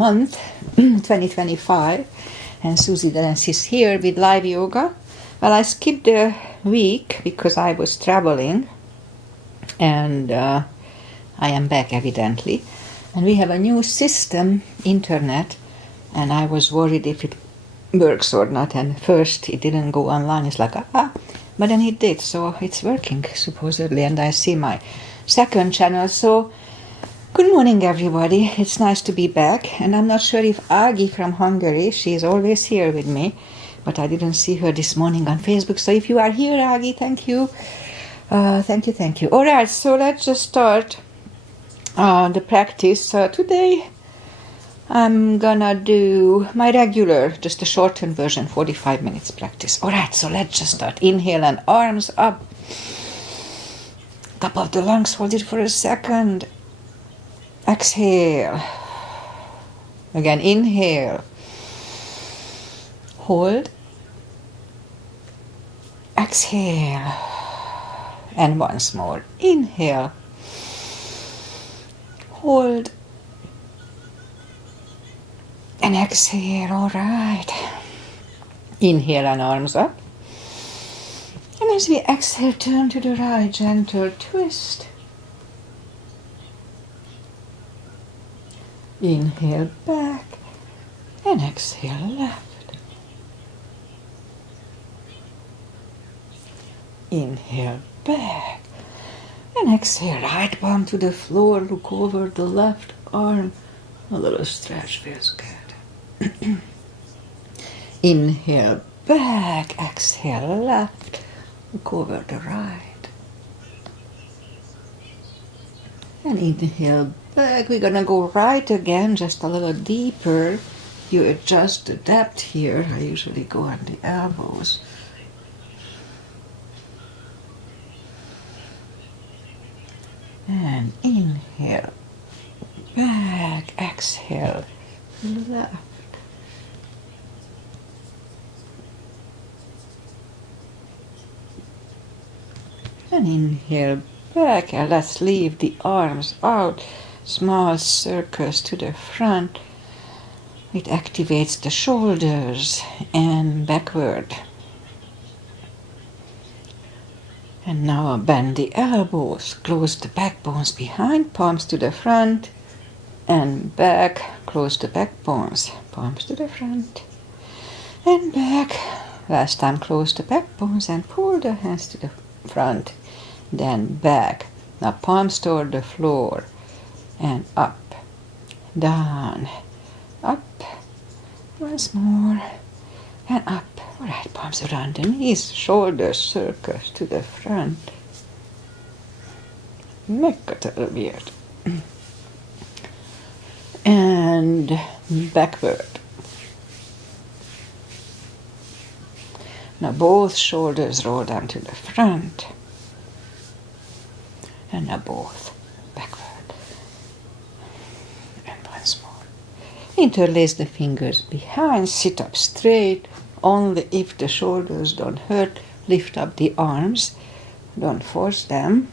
month, 2025, and Susie Dance is here with live yoga. Well, I skipped a week because I was traveling, and I am back evidently. And we have a new system, internet, and I was worried if it works or not. And first it didn't go online. It's like, but then it did, so it's working supposedly. And I see my second channel, so good morning, everybody. It's nice to be back. And I'm not sure if Agi from Hungary, she is always here with me, but I didn't see her this morning on Facebook. So if you are here, Agi, thank you. Thank you. All right, so let's just start the practice. Today I'm gonna do my regular, just a shortened version, 45 minutes practice. All right, so let's just start. Inhale and arms up. Top of the lungs, hold it for a second. Exhale. Again, inhale. Hold. Exhale. And once more. Inhale. Hold. And exhale. All right. Inhale and arms up. And as we exhale, turn to the right, gentle twist. Inhale back and exhale left. Inhale back and exhale right palm to the floor. Look over the left arm. A little stretch feels good. Inhale back, exhale left. Look over the right. And inhale back. We're gonna go right again, just a little deeper. You adjust the depth here. I usually go on the elbows. And inhale back, exhale left. And inhale back, and let's leave the arms out. Small circles to the front. It activates the shoulders and backward. And now bend the elbows, close the backbones behind, palms to the front and back. Close the backbones, palms to the front and back. Last time, close the backbones and pull the hands to the front, then back. Now palms toward the floor and up, down, up, once more, and up. All right, palms around the knees, shoulders, circles to the front. Make it a little weird. And backward. Now both shoulders roll down to the front. And now both backward. And once more. Interlace the fingers behind, sit up straight. Only if the shoulders don't hurt, lift up the arms. Don't force them.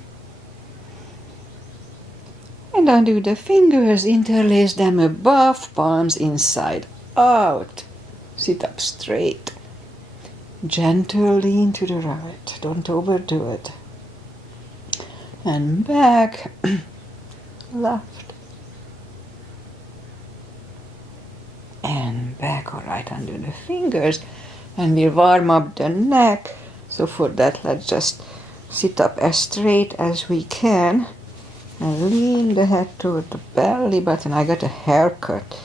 And undo the fingers, interlace them above, palms inside out. Sit up straight. Gentle lean to the right. Don't overdo it. And back, left. And back, all right, under the fingers. And we warm up the neck. So for that, let's just sit up as straight as we can. And lean the head toward the belly button. I got a haircut.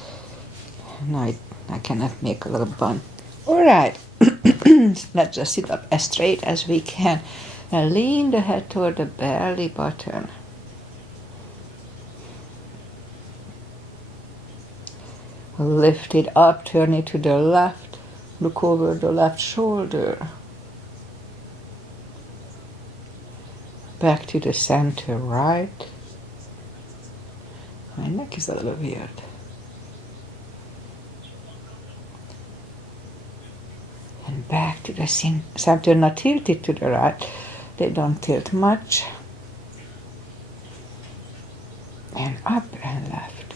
And I cannot make a little bun. All right. Let's just sit up as straight as we can. And lean the head toward the belly button. Lift it up, turn it to the left. Look over the left shoulder. Back to the center right. My neck is a little weird. And back to the center, not tilted to the right. They don't tilt much. And up and left.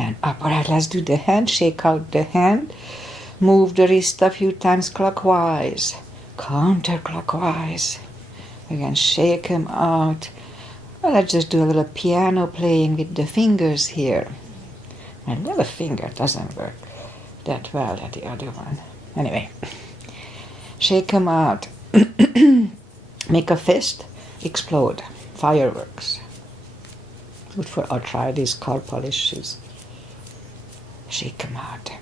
and up. All right, let's do the hand. Shake out the hand. Move the wrist a few times clockwise, counterclockwise. Again, shake them out. Well, let's just do a little piano playing with the fingers here. My little finger doesn't work that well as the other one. Anyway, shake them out. Make a fist, explode. Fireworks. Good for arthritis, car polishes. Shake them out.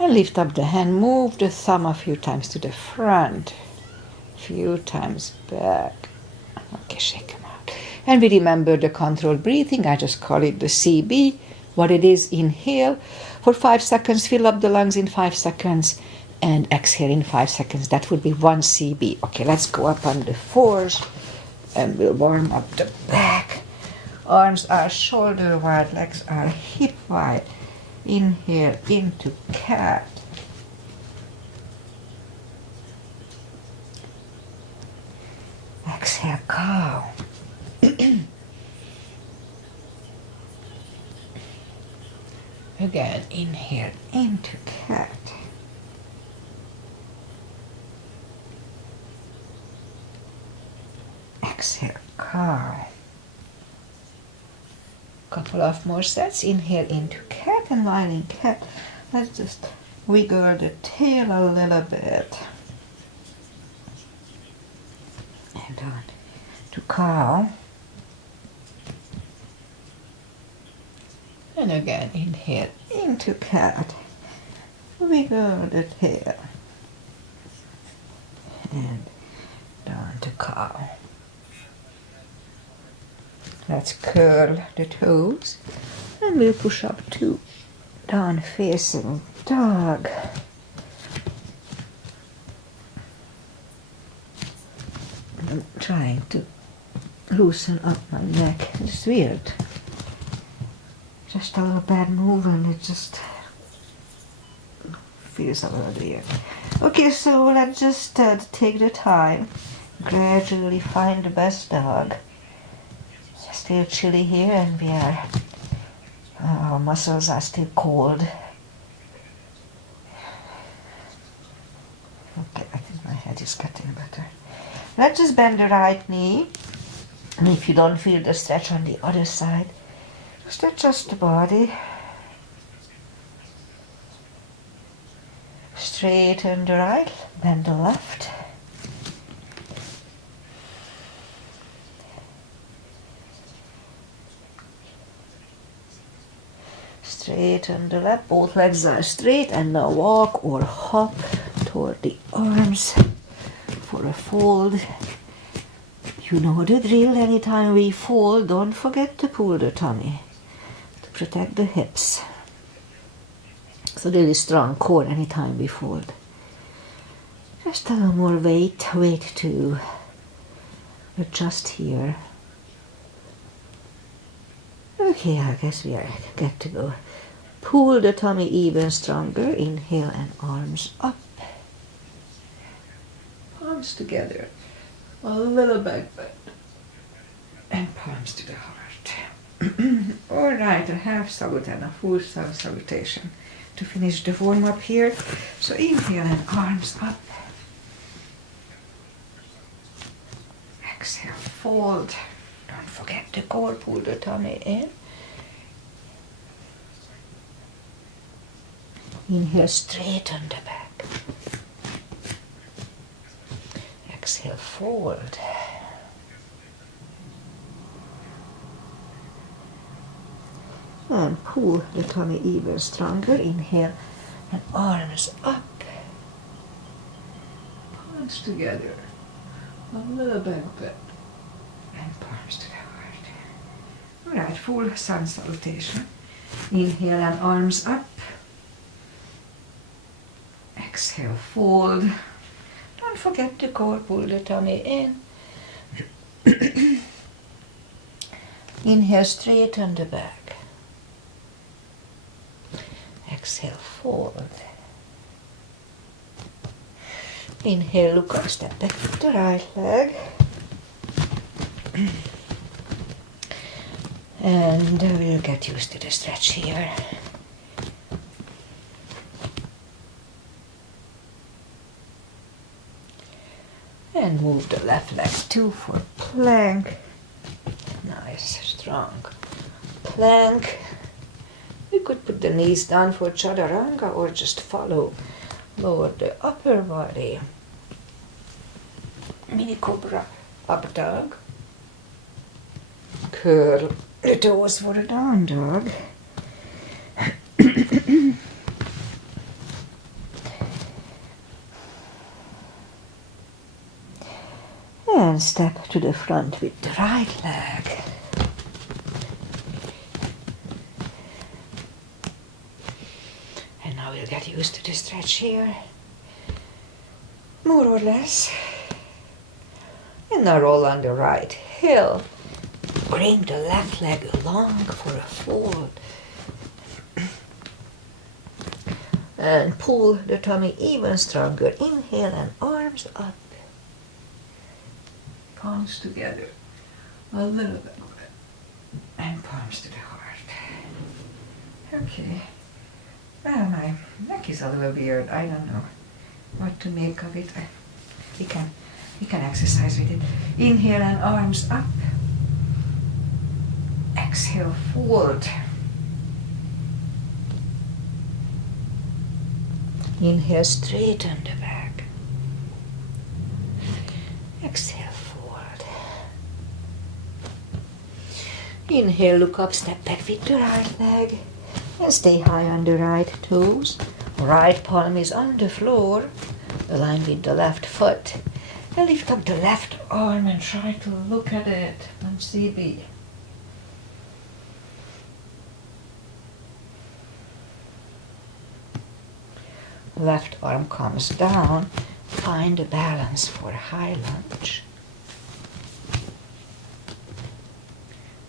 And lift up the hand. Move the thumb a few times to the front. A few times back. Okay, shake them out. And we remember the controlled breathing. I just call it the CB. What it is, inhale for 5 seconds. Fill up the lungs in 5 seconds. And exhale in 5 seconds. That would be 1 CB. Okay, let's go up on the fours. And we'll warm up the back. Arms are shoulder wide. Legs are hip wide. Inhale into cat. Exhale, cow. Again, inhale into cat. Exhale, cow. Couple of more sets. Inhale into cat, and while in cat, let's just wiggle the tail a little bit. And on to cow. And again, inhale into cat. Wiggle the tail. And down to cow. Let's curl the toes, and we'll push up to down facing dog. I'm trying to loosen up my neck. It's weird. Just a little bad move and it just feels a little weird. Okay, so let's just take the time, gradually find the best dog. Still chilly here, and we are, our muscles are still cold. Okay, I think my head is getting better. Let's just bend the right knee. And if you don't feel the stretch on the other side, just adjust the body. Straighten the right, bend the left. Straighten the left, both legs are straight, and now walk or hop toward the arms for a fold. You know the drill. Anytime we fold, don't forget to pull the tummy to protect the hips. So really strong core anytime we fold. Just a little more weight to adjust here. Okay, I guess we are good to go. Pull the tummy even stronger. Inhale and arms up. Palms together. A little back bend. And palms to the heart. Alright, a half salute and a full salutation to finish the warm up here. So inhale and arms up. Exhale, fold. Don't forget the core, pull the tummy in. Inhale, straighten the back. Exhale, fold. And pull the tummy even stronger. Inhale and arms up. Palms together. A little back bend. And palms to the heart. Alright, full sun salutation. Inhale and arms up. Exhale, fold. Don't forget the core, pull the tummy in. Inhale, straighten the back. Exhale, fold. Inhale, look up, step back with the right leg. And we'll get used to the stretch here. And move the left leg too for plank. Nice, strong plank. We could put the knees down for chaturanga or just follow. Lower the upper body. Mini cobra up dog. Curl the toes for a down dog. And step to the front with the right leg. And now we'll get used to the stretch here. More or less. And now roll on the right heel. Bring the left leg along for a fold. And pull the tummy even stronger. Inhale and arms up. Palms together. A little bit. And palms to the heart. Okay. Well, my neck is a little weird. I don't know what to make of it. We can exercise with it. Inhale and arms up. Exhale, fold. Inhale, straighten the back. Exhale, fold. Inhale, look up, step back with the right leg. And stay high on the right toes. Right palm is on the floor, aligned with the left foot. And lift up the left arm and try to look at it on CB. Left arm comes down. Find a balance for high lunge.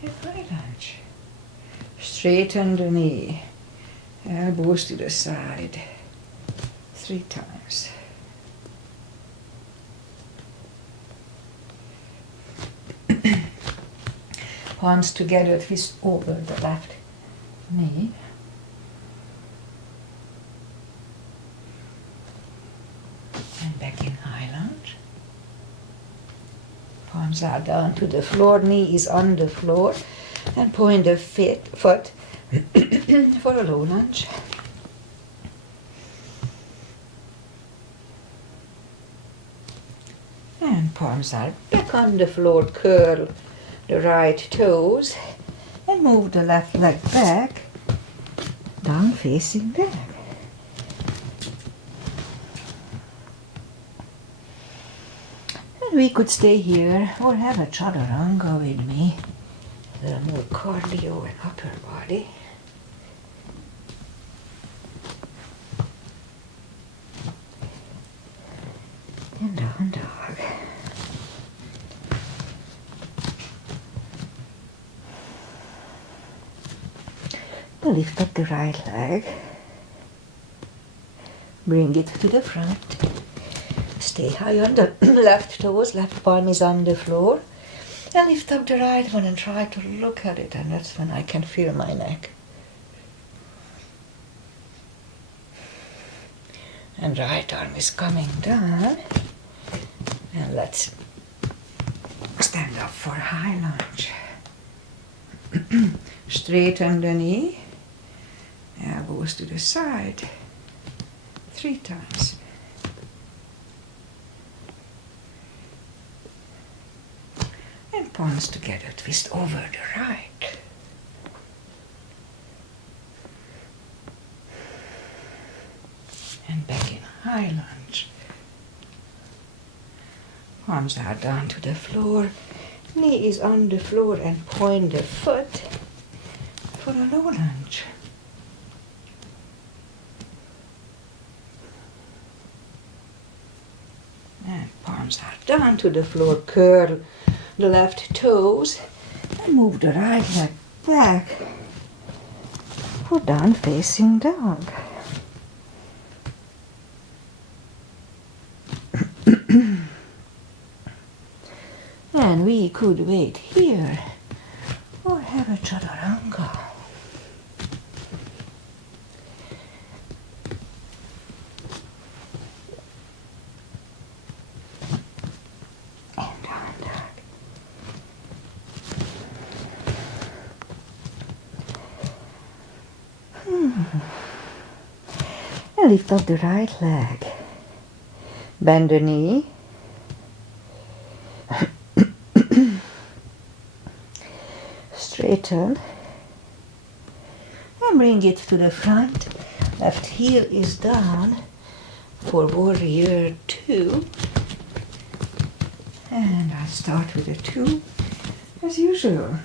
And high lunge. Straighten the knee. Elbows to the side. 3 times. Palms together, twist over the left knee. And back in high lunge. Palms are down to the floor, knee is on the floor. And point the foot for a low lunge. And palms are back on the floor, curl the right toes and move the left leg back, down facing back. And we could stay here or have a chaturanga with me. A little more cardio and upper body. And down dog. Lift up the right leg. Bring it to the front. Stay high on the left toes, left palm is on the floor. And lift up the right one and try to look at it, and that's when I can feel my neck. And right arm is coming down. And let's stand up for high lunge. Straighten the knee. Elbows to the side. 3 times. And palms together, twist over the right. And back in high lunge. Palms are down to the floor. Knee is on the floor and point the foot for a low lunge. And palms are down to the floor, curl the left toes and move the right leg back for down facing dog. And we could wait here or have a chaturanga. And down dog. And lift up the right leg. Bend the knee. Straighten. And bring it to the front. Left heel is down for warrior 2. And I start with a 2 as usual.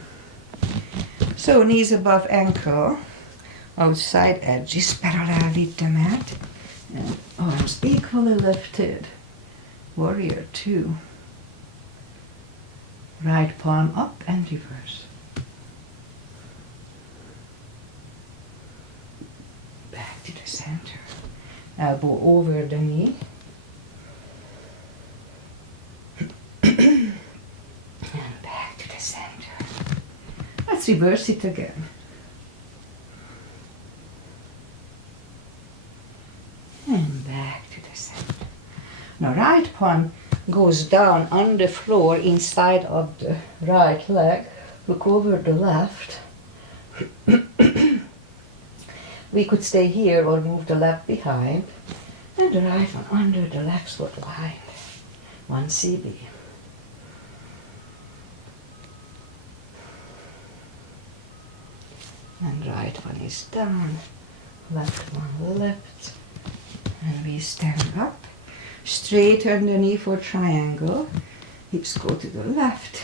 So knees above ankle. Outside edges parallel with the mat. And arms equally lifted. Warrior 2. Right palm up and reverse. Back to the center. Elbow over the knee. And back to the center. Let's reverse it again. And back to the center. Now right palm goes down on the floor inside of the right leg. Look over the left. We could stay here or move the left behind. And the right one under the left foot line. 1 CB. And right one is down. Left one left. And we stand up. Straighten the knee for triangle. Hips go to the left.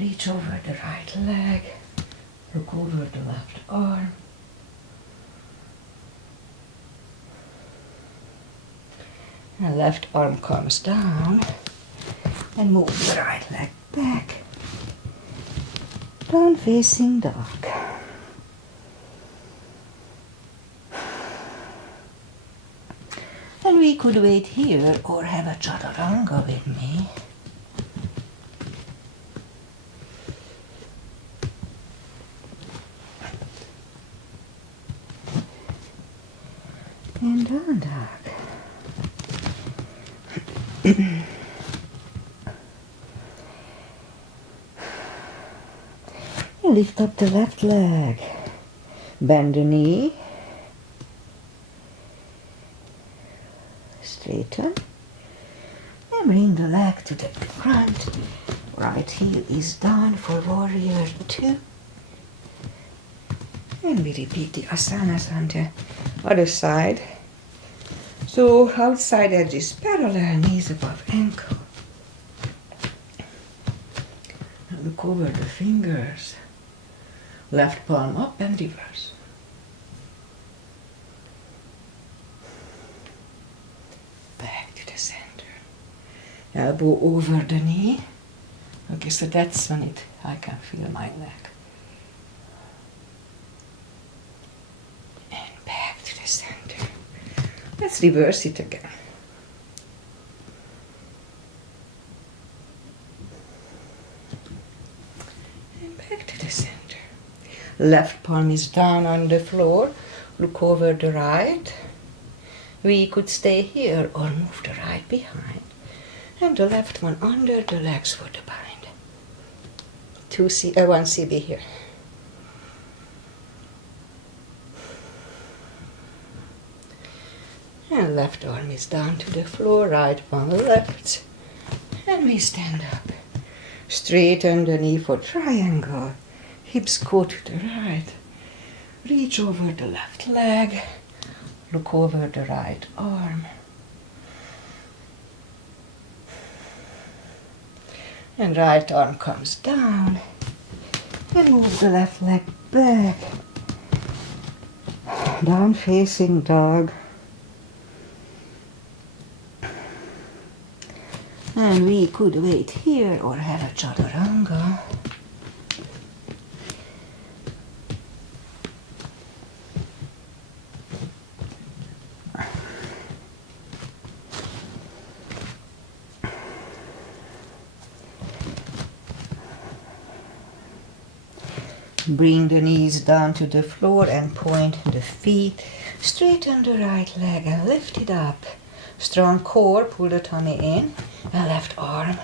Reach over the right leg. Look over the left arm. And left arm comes down. And move the right leg back. Down facing dog. And we could wait here or have a chaturanga with me. And down dog. And lift up the left leg. Bend the knee. Straighten. And bring the leg to the front. Right heel is down for warrior 2. And we repeat the asanas on the other side. So outside edge is parallel, knees above ankle. And look over the fingers. Left palm up and reverse. Back to the center. Elbow over the knee. Okay, so that's when I can feel my neck. And back to the center. Let's reverse it again. And back to the center. Left palm is down on the floor. Look over the right. We could stay here or move the right behind. And the left one under the legs for the bind. 1 CB here. And left arm is down to the floor, right one left. And we stand up. Straighten the knee for triangle. Hips go to the right. Reach over the left leg. Look over the right arm. And right arm comes down. And move the left leg back. Down facing dog. And we could wait here or have a chaturanga. Bring the knees down to the floor and point the feet. Straighten the right leg and lift it up. Strong core, pull the tummy in. And left arm.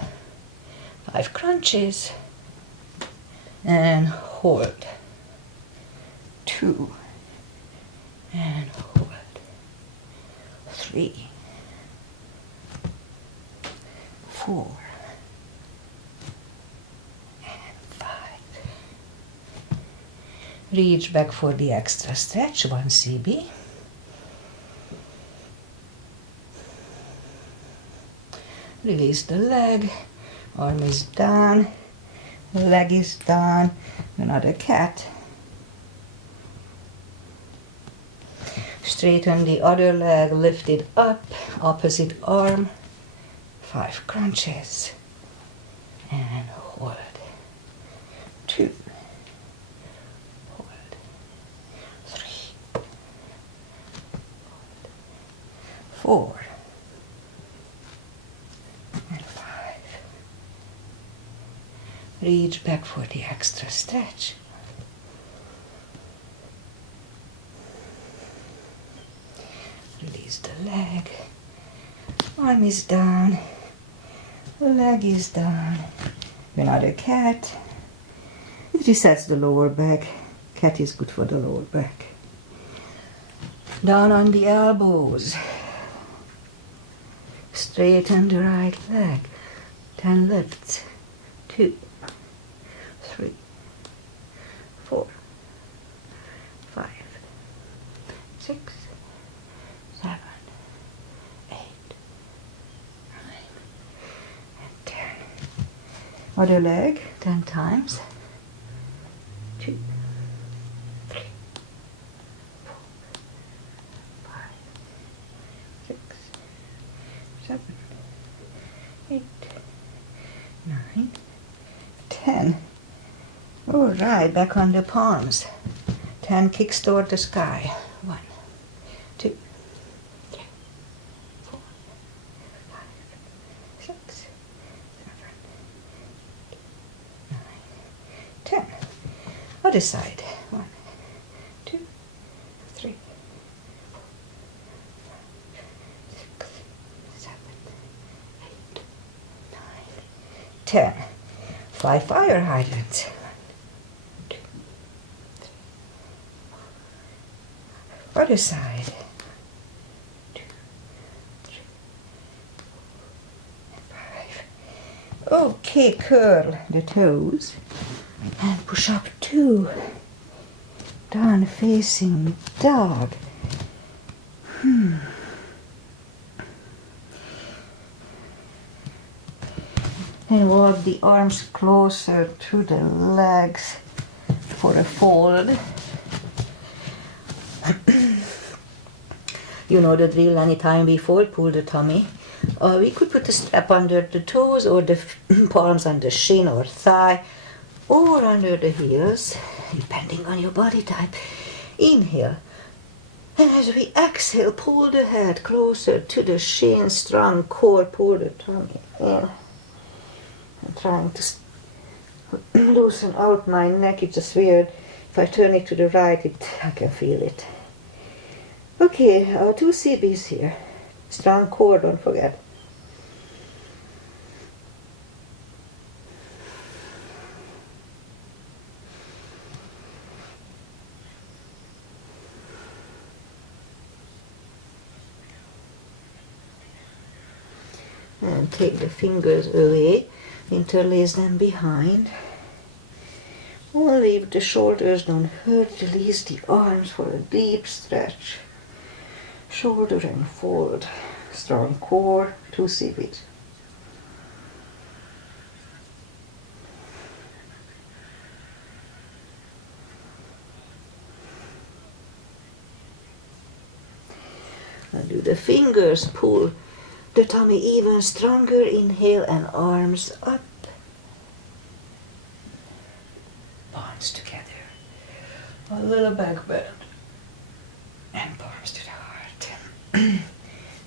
5 crunches. And hold. 2. And hold. 3. 4. And 5. Reach back for the extra stretch, 1 CB. Release the leg, arm is down, leg is down, another cat. Straighten the other leg, lift it up, opposite arm, 5 crunches, and hold. 2, hold, 3, hold, 4, and 5. Reach back for the extra stretch. Release the leg, arm is down, leg is down, another cat. It resets the lower back. Cat is good for the lower back. Down on the elbows. Straighten the right leg. 10 lifts. 2, 3, 4, 5, 6, 7, 8, 9, and 10. Other leg, 10 times. 2, 3, 4, 5, 6, 7, 8, 9, 10. All right, back on the palms. 10 kicks toward the sky. 1, 2, 3, 4, 5, 6, 7, 8, 9, 10. Other side. 1, 2, 3, 4, 5, 6, 7, 8, 9, 10. 5 fire hydrants. 1, 2, 3, 4. Other side. 1, 2, 3, 4, and 5. Okay, curl the toes and push up 2. Down facing dog. And walk the arms closer to the legs for a fold. You know the drill. Anytime we fold, pull the tummy. We could put a strap under the toes or the palms on the shin or thigh or under the heels, depending on your body type. Inhale. And as we exhale, pull the head closer to the shin, strong core, pull the tummy in. I'm trying to loosen out my neck. It's just weird. If I turn it to the right, I can feel it. Okay, 2 CBs here. Strong core, don't forget. And take the fingers away. Interlace them behind. Only if the shoulders don't hurt, release the arms for a deep stretch. Shoulder and fold. Strong core, 2 CBs. And do the fingers pull the tummy even stronger. Inhale and arms up. Palms together. A little back bend. And palms to the heart.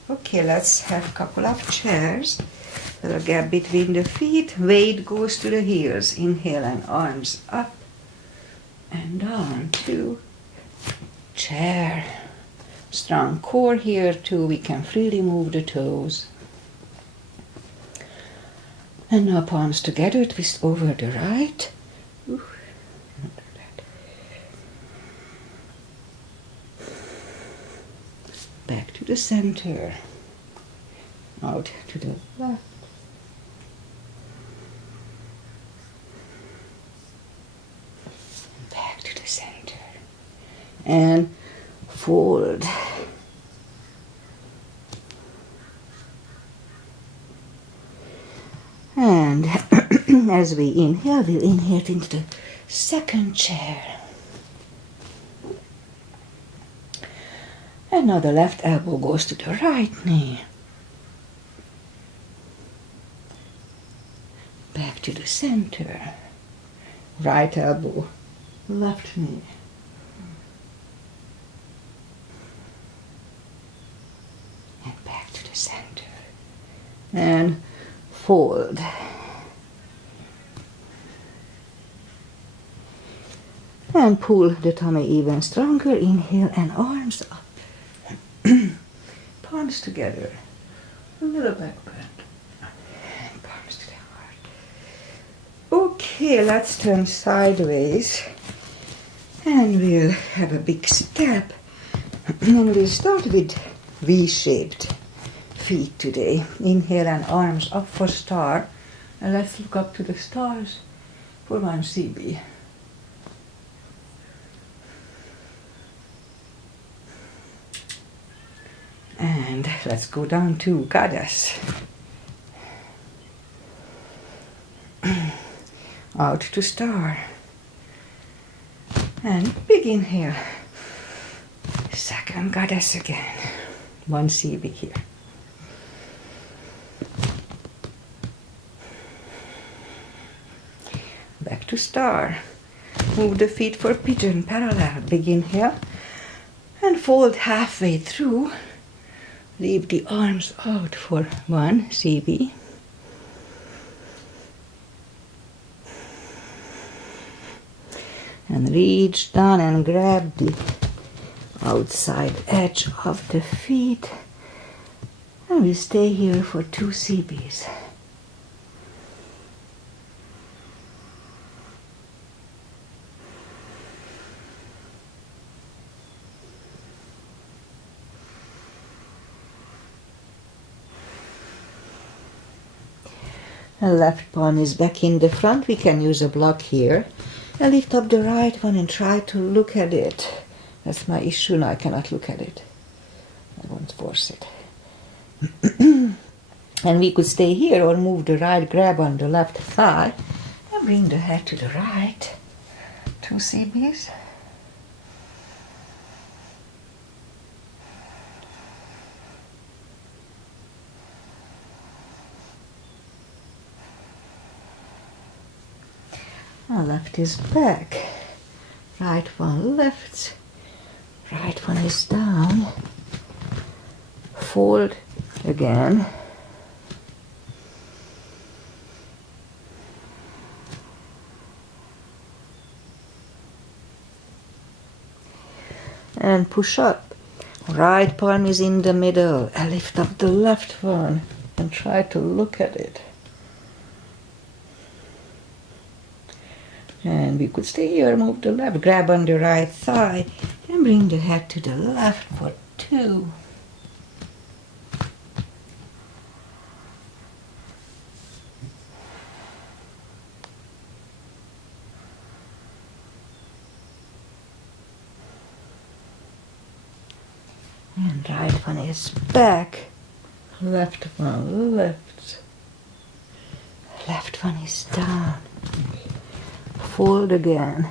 Okay, let's have a couple of chairs. Little gap between the feet. Weight goes to the heels. Inhale and arms up. And down to chair. Strong core here too. We can freely move the toes. And now palms together, twist over the right. Ooh, not that. Back to the center. Out to the left. Back to the center. And fold. And as we inhale, we'll inhale into the second chair. And now the left elbow goes to the right knee. Back to the center. Right elbow, left knee. And back to the center. And fold. And pull the tummy even stronger. Inhale and arms up. Palms together. A little back bend. And palms to the heart. Okay, let's turn sideways. And we'll have a big step. And we'll start with V-shaped feet today. Inhale and arms up for star. And let's look up to the stars for one CB. And let's go down to goddess. Out to star. And big inhale. Second goddess again. One CB here. Back to star. Move the feet for pigeon parallel. Big inhale. And fold halfway through. Leave the arms out for one CB. And reach down and grab the outside edge of the feet. And we stay here for 2 CBs. The left palm is back in the front. We can use a block here. I lift up the right one and try to look at it. That's my issue now. I cannot look at it. I won't force it. And we could stay here or move the right, grab on the left thigh and bring the head to the right. 2 CBs. Left is back, right one left, right one is down, fold again, and push up. Right palm is in the middle. I lift up the left one and try to look at it. And we could stay here, move the left, grab on the right thigh, and bring the head to the left for 2. And right one is back, left one left, left one is down. Fold again.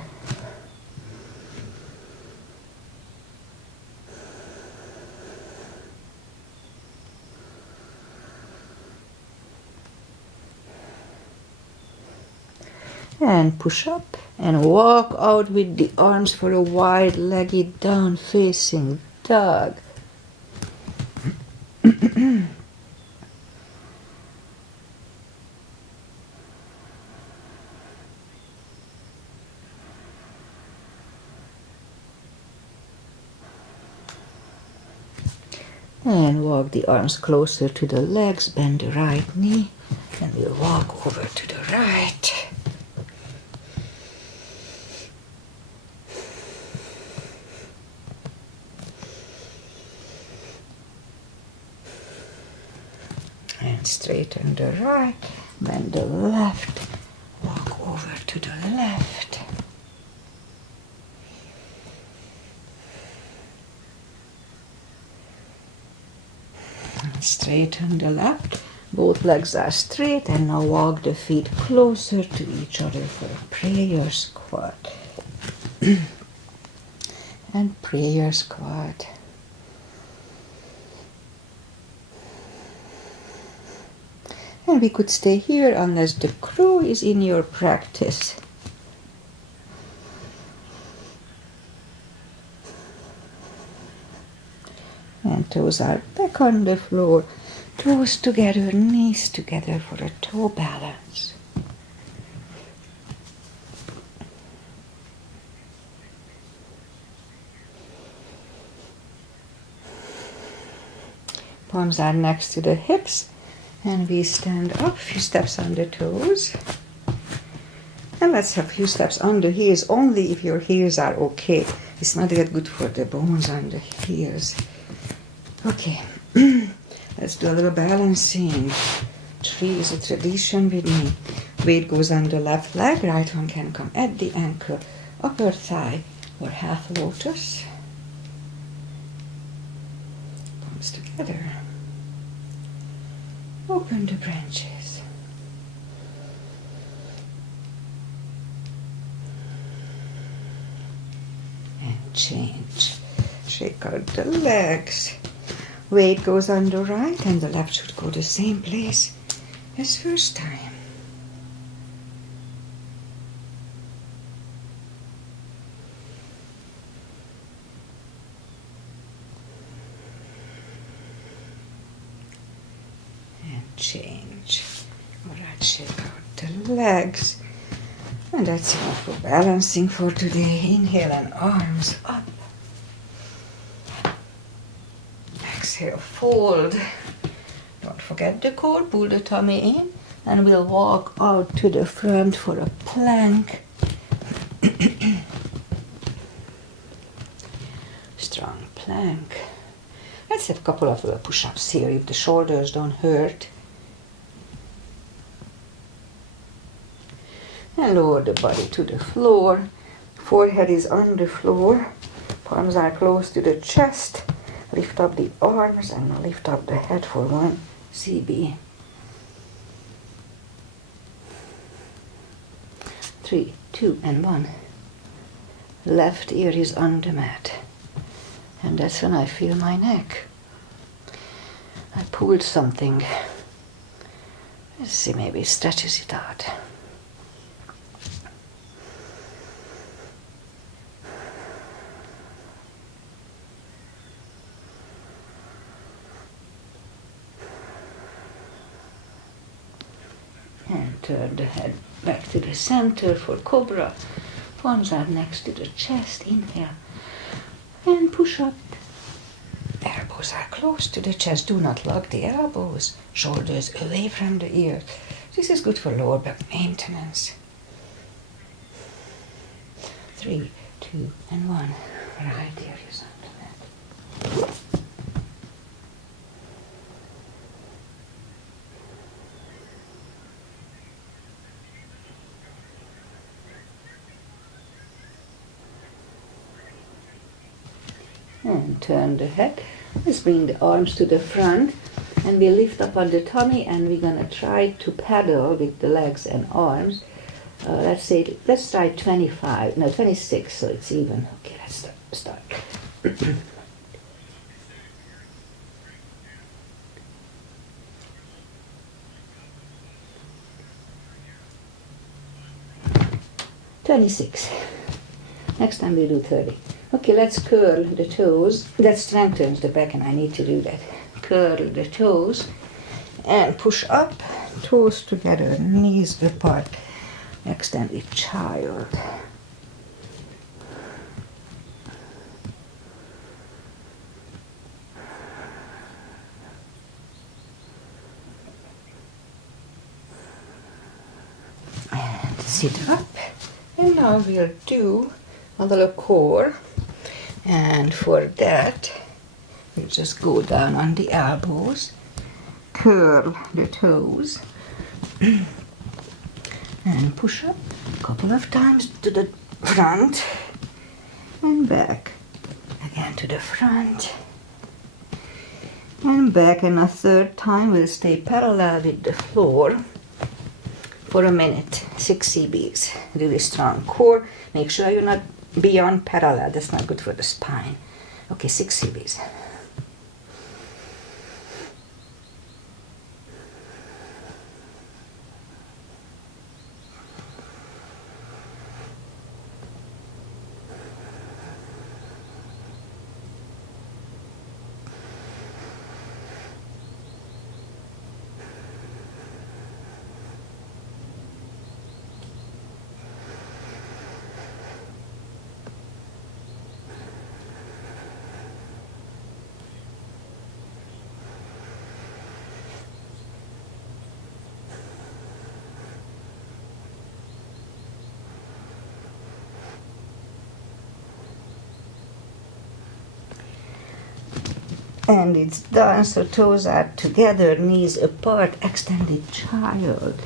And push up and walk out with the arms for a wide-legged down-facing dog. And walk the arms closer to the legs, bend the right knee, and we'll walk over to the right. And straighten the right, bend the left, walk over to the left. And straighten the left, both legs are straight, and now walk the feet closer to each other for a prayer squat. And prayer squat. And we could stay here unless the crow is in your practice. And toes are back on the floor. Toes together, knees together for a toe balance. Palms are next to the hips. And we stand up, a few steps on the toes. And let's have a few steps on the heels, only if your heels are okay. It's not that good for the bones on the heels. Okay, let's do a little balancing. 3 is a tradition with me. Weight goes on the left leg, right one can come at the ankle, upper thigh, or half lotus. Palms together. Open the branches. And change. Shake out the legs. Weight goes on the right and the left should go the same place as first time. Change. Alright, shake out the legs. And that's enough for balancing for today. Inhale and arms up. Exhale, fold. Don't forget the core, pull the tummy in. And we'll walk out to the front for a plank. Strong plank. Let's have a couple of little push-ups here if the shoulders don't hurt. And lower the body to the floor. Forehead is on the floor. Palms are close to the chest. Lift up the arms and lift up the head for 1 CB. 3, 2, and 1. Left ear is on the mat. And that's when I feel my neck. I pulled something. Let's see, maybe it stretches it out. And turn the head back to the center for cobra. Palms are next to the chest. Inhale. And push up. Elbows are close to the chest. Do not lock the elbows. Shoulders away from the ears. This is good for lower back maintenance. 3, 2, and 1. Right here is on the mat. And turn the head. Let's bring the arms to the front and we lift up on the tummy and we're going to try to paddle with the legs and arms. Let's try 26 so it's even. Okay, let's start. 26. Next time we do 30. Okay, let's curl the toes. That strengthens the back and I need to do that. Curl the toes and push up, toes together, knees apart. Extended child. sit up, and now we'll do a little core, and for that we'll just go down on the elbows, curl the toes, and push up a couple of times to the front and back, again to the front and back, and a third time we'll stay parallel with the floor for a minute. 6 CBs. Really strong core. Make sure you're not beyond parallel. That's not good for the spine. Okay, 6 CBs. And it's done, so toes are together, knees apart, extended child.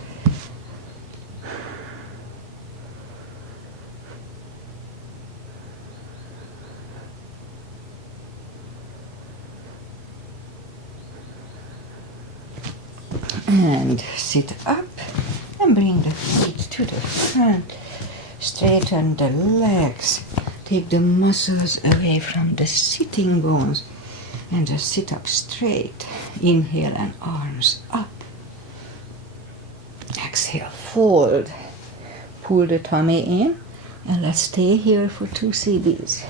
And sit up and bring the feet to the front. Straighten the legs. Take the muscles away from the sitting bones. And just sit up straight. Inhale and arms up. Exhale, fold. Pull the tummy in. And let's stay here for 2 CBs.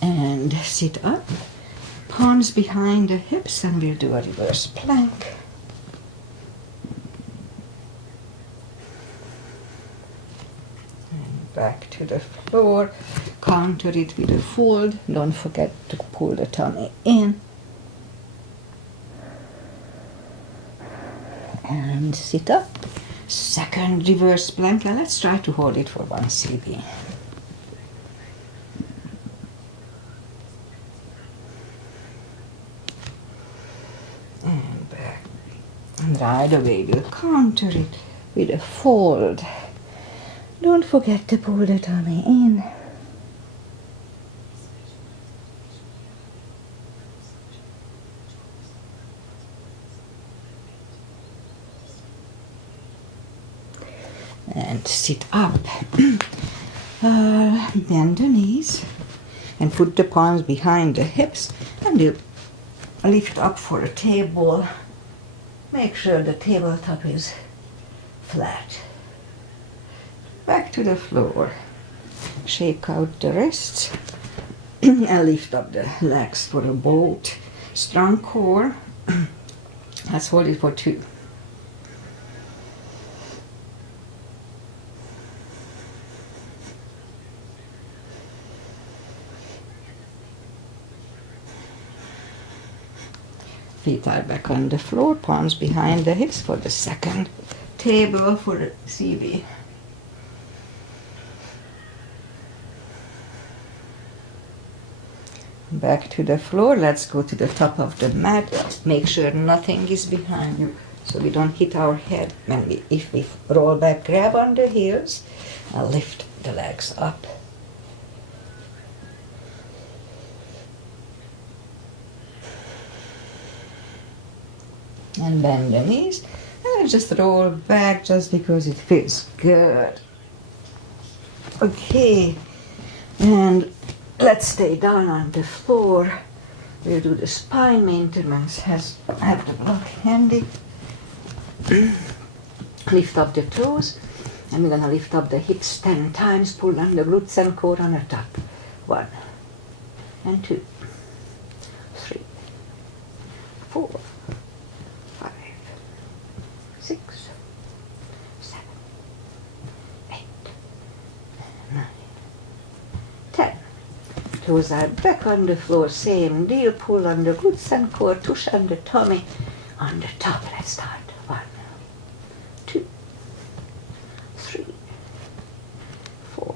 And sit up. Palms behind the hips, and we'll do a reverse plank. And back to the floor. Counter it with a fold. Don't forget to pull the tummy in. And sit up. Second reverse plank, and let's try to hold it for 1 CB. And right away we'll counter it with a fold. Don't forget to pull the tummy in. And sit up. Bend the knees and put the palms behind the hips, and you lift up for a table. Make sure the tabletop is flat. Back to the floor. Shake out the wrists and lift up the legs for a boat. Strong core. Let's hold it for 2. Feet are back on the floor, palms behind the hips for the second table for the CB. Back to the floor. Let's go to the top of the mat. Make sure nothing is behind you so we don't hit our head. If we roll back, grab on the heels and lift the legs up. And bend the knees and just roll back just because it feels good. Okay, and let's stay down on the floor. We'll do the spine maintenance. Have the block handy. Lift up the toes, and we're gonna lift up the hips 10 times. Pull on the glutes and core on the top. 1 and 2, 3, 4, 5, 6, 7, 8, Toes are back on the floor, same deal. Pull on the glutes and core, tush on the tummy, on the top. Let's start. 1, 2, 3, 4,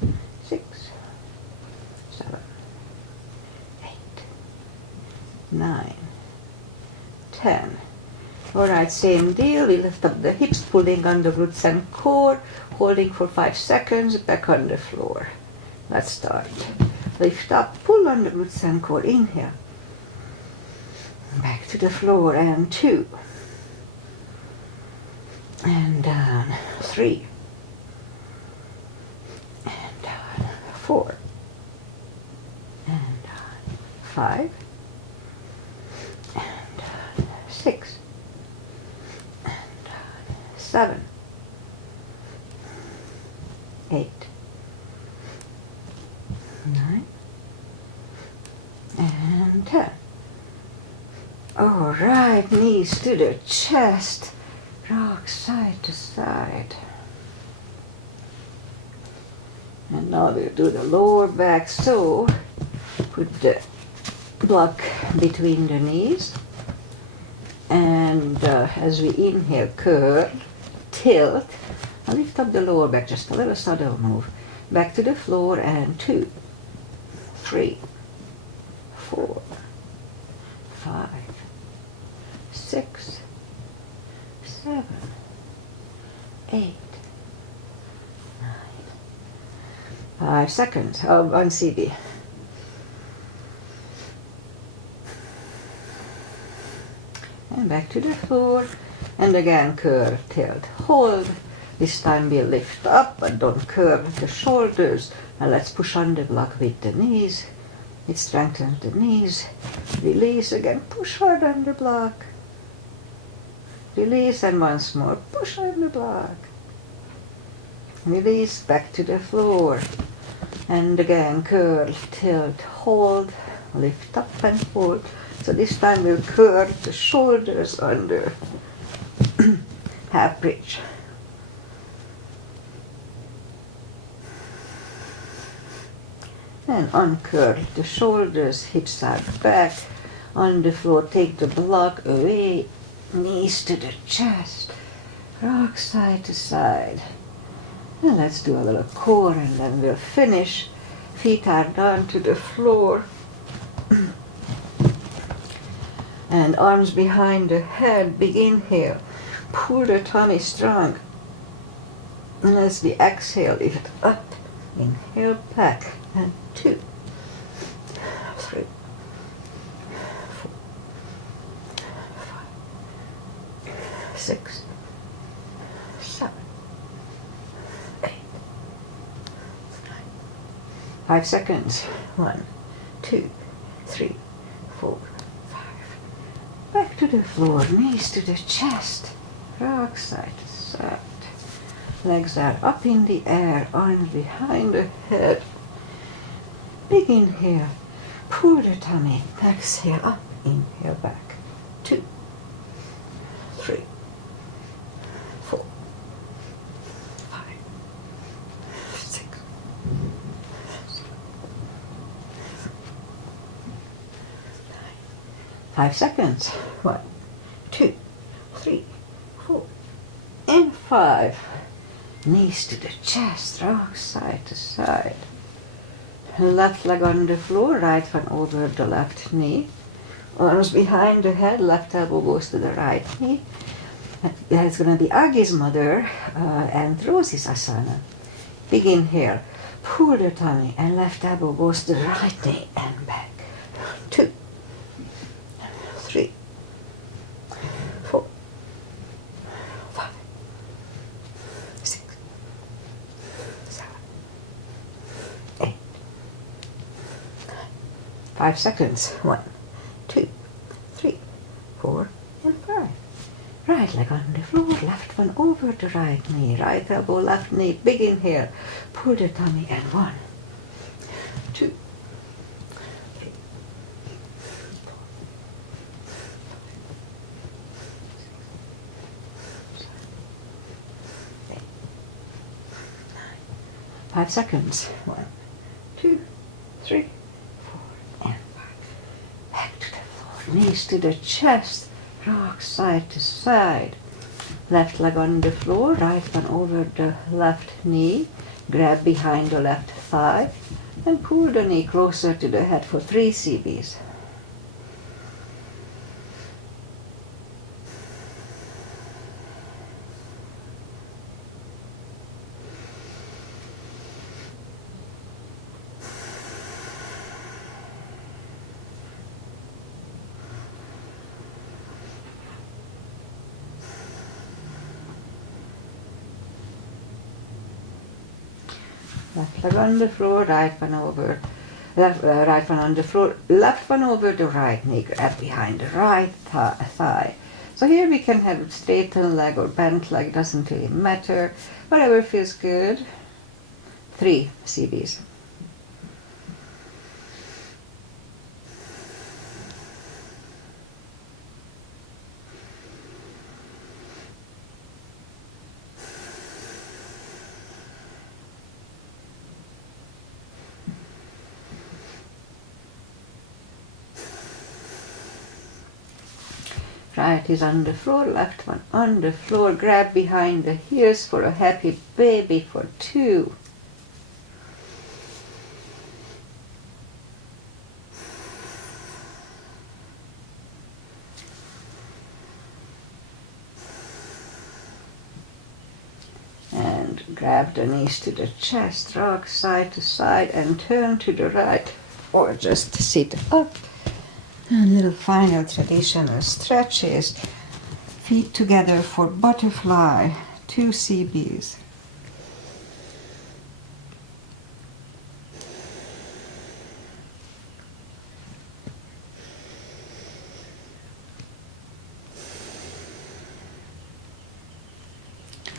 5, 6, 7, 8, 9, 10. Alright, same deal. We lift up the hips, pulling on the glutes and core, holding for 5 seconds, back on the floor. Let's start. Lift up, pull on the glutes and core, inhale. Back to the floor, and 2. And down, 3. And down, 4. And down, 5. And down, 6. 7, 8, 9, and 10. All right, knees to the chest, rock side to side. And now we'll do the lower back. So put the block between the knees, and as we inhale, curl, tilt, and lift up the lower back, just a little subtle move. Back to the floor, and 2, 3, 4, 5, 6, 7, 8, 9. 5 seconds. On CD. And back to the floor, and again curl, tilt, hold. This time we lift up, but don't curve the shoulders. And let's push on the block with the knees. It strengthens the knees. Release again, push hard on the block. Release, and once more, push on the block. Release, back to the floor. And again, curl, tilt, hold, lift up and hold. So this time we'll curve the shoulders under half bridge. And uncurl the shoulders, hips are back. On the floor, take the block away, knees to the chest, rock side to side. And let's do a little core, and then we'll finish. Feet are down to the floor. And arms behind the head, big inhale. Pull the tummy strong. And as we exhale, lift up. Inhale back. And 2, 3, 4, 5, 6, 7, 8, 9. 5 seconds. 1, 2, 3, 4, 5. Back to the floor, knees to the chest, rock side to side. Legs are up in the air, arms behind the head. Big inhale, pull the tummy, exhale up, inhale back. 2, 3, 4, 5, 6, 5 seconds. 1, 2, 3, 4, and 5. Knees to the chest, rock side to side. Left leg on the floor, right one over the left knee. Arms behind the head, left elbow goes to the right knee. It's going to be Agi's mother and Rosie's asana. Big inhale, pull the tummy, and left elbow goes to the right knee and back. 2, 3, 4, 5, 6, 7, 8, 9. 5 seconds. 1, 2, 3, 4, and 5. Right leg on the floor, left one over the right knee, right elbow, left knee, big inhale, pull the tummy, and 1, 2, 3, 4, 5, 6, 7, 8, 9. 5 seconds. 1, 2, 3, 4, and 5. Back to the floor. Knees to the chest. Rock side to side. Left leg on the floor. Right one over the left knee. Grab behind the left thigh. And pull the knee closer to the head for 3 CBs. Left leg on the floor, right one over, right one on the floor, left one over the right knee, grab behind the right thigh. So here we can have straightened leg or bent leg, doesn't really matter, whatever feels good. 3 CBs. Right is on the floor, left one on the floor. Grab behind the heels for a happy baby for 2. And grab the knees to the chest, rock side to side and turn to the right or just sit up. And little final traditional stretches. Feet together for butterfly, 2 CBs.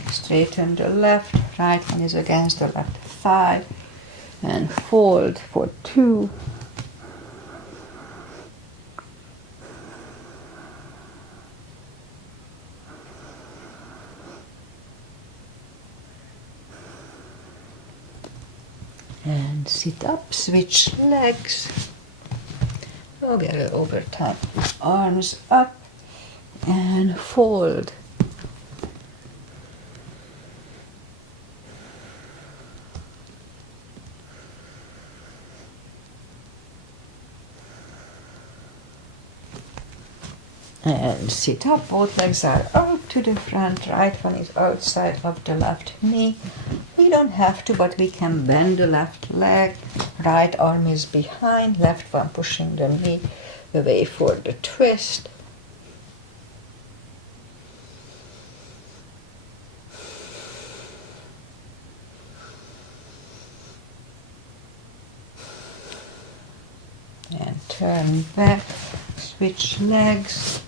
Straighten the left, right one is against the left thigh. And fold for 2. And sit up, switch legs. Over time. Arms up and fold. And sit up, both legs are out to the front, right one is outside of the left knee. We don't have to, but we can bend the left leg. Right arm is behind, left one pushing the knee away for the twist. And turn back, switch legs.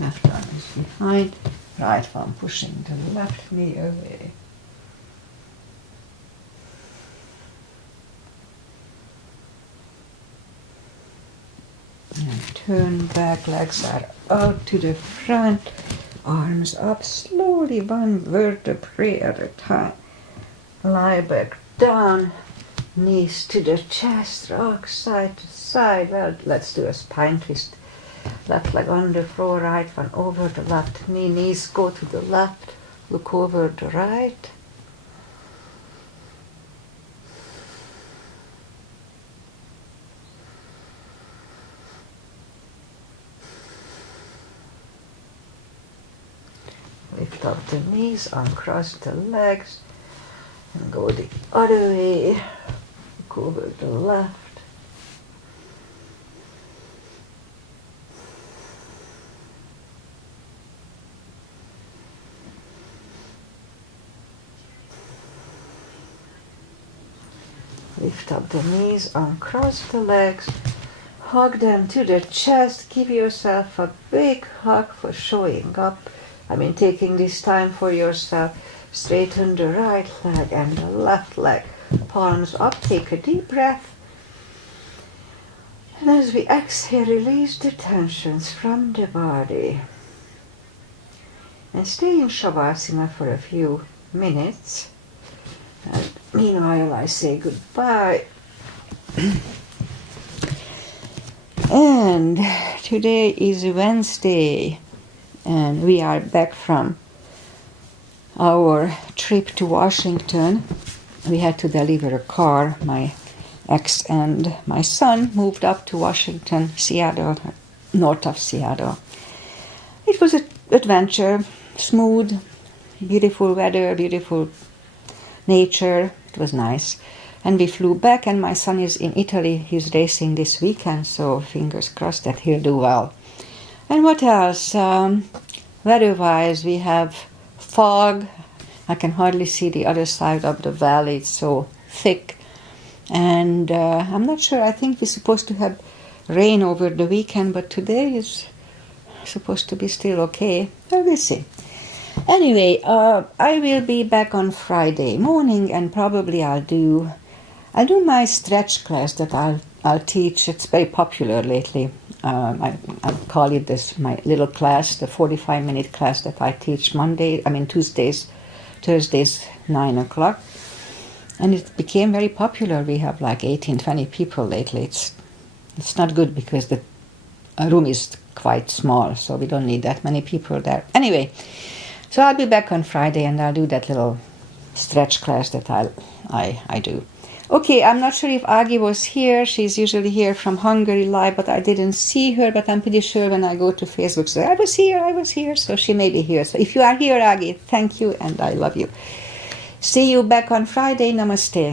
Left arm is behind, right one pushing the left knee away. And turn back, legs are out to the front, arms up slowly, one vertebrae at a time. Lie back down, knees to the chest, rock side to side. Well, let's do a spine twist. Left leg on the floor, right one over the left knee, knees go to the left, look over the right. Lift up the knees, uncross the legs, and go the other way, look over the left. Lift up the knees, uncross the legs, hug them to the chest, give yourself a big hug for showing up. Taking this time for yourself. Straighten the right leg and the left leg. Palms up, take a deep breath. And as we exhale, release the tensions from the body. And stay in Shavasana for a few minutes. Meanwhile, I say goodbye. And today is Wednesday, and we are back from our trip to Washington. We had to deliver a car. My ex and my son moved up to Washington, Seattle, north of Seattle. It was an adventure, smooth, beautiful weather, beautiful nature. It was nice. And we flew back, and my son is in Italy. He's racing this weekend, so fingers crossed that he'll do well. And what else? Weather-wise, we have fog. I can hardly see the other side of the valley. It's so thick. And I'm not sure. I think we're supposed to have rain over the weekend, but today is supposed to be still okay. Well, we'll see. Anyway, I will be back on Friday morning, and probably I'll do my stretch class that I'll teach. It's very popular lately. I call it my little class, the 45-minute class that I teach Tuesdays, Thursdays, 9 o'clock. And it became very popular. We have like 18, 20 people lately. It's not good because the room is quite small, so we don't need that many people there. Anyway, so I'll be back on Friday, and I'll do that little stretch class that I do. Okay, I'm not sure if Agi was here. She's usually here from Hungary live, but I didn't see her. But I'm pretty sure when I go to Facebook, say, I was here. So she may be here. So if you are here, Agi, thank you, and I love you. See you back on Friday. Namaste.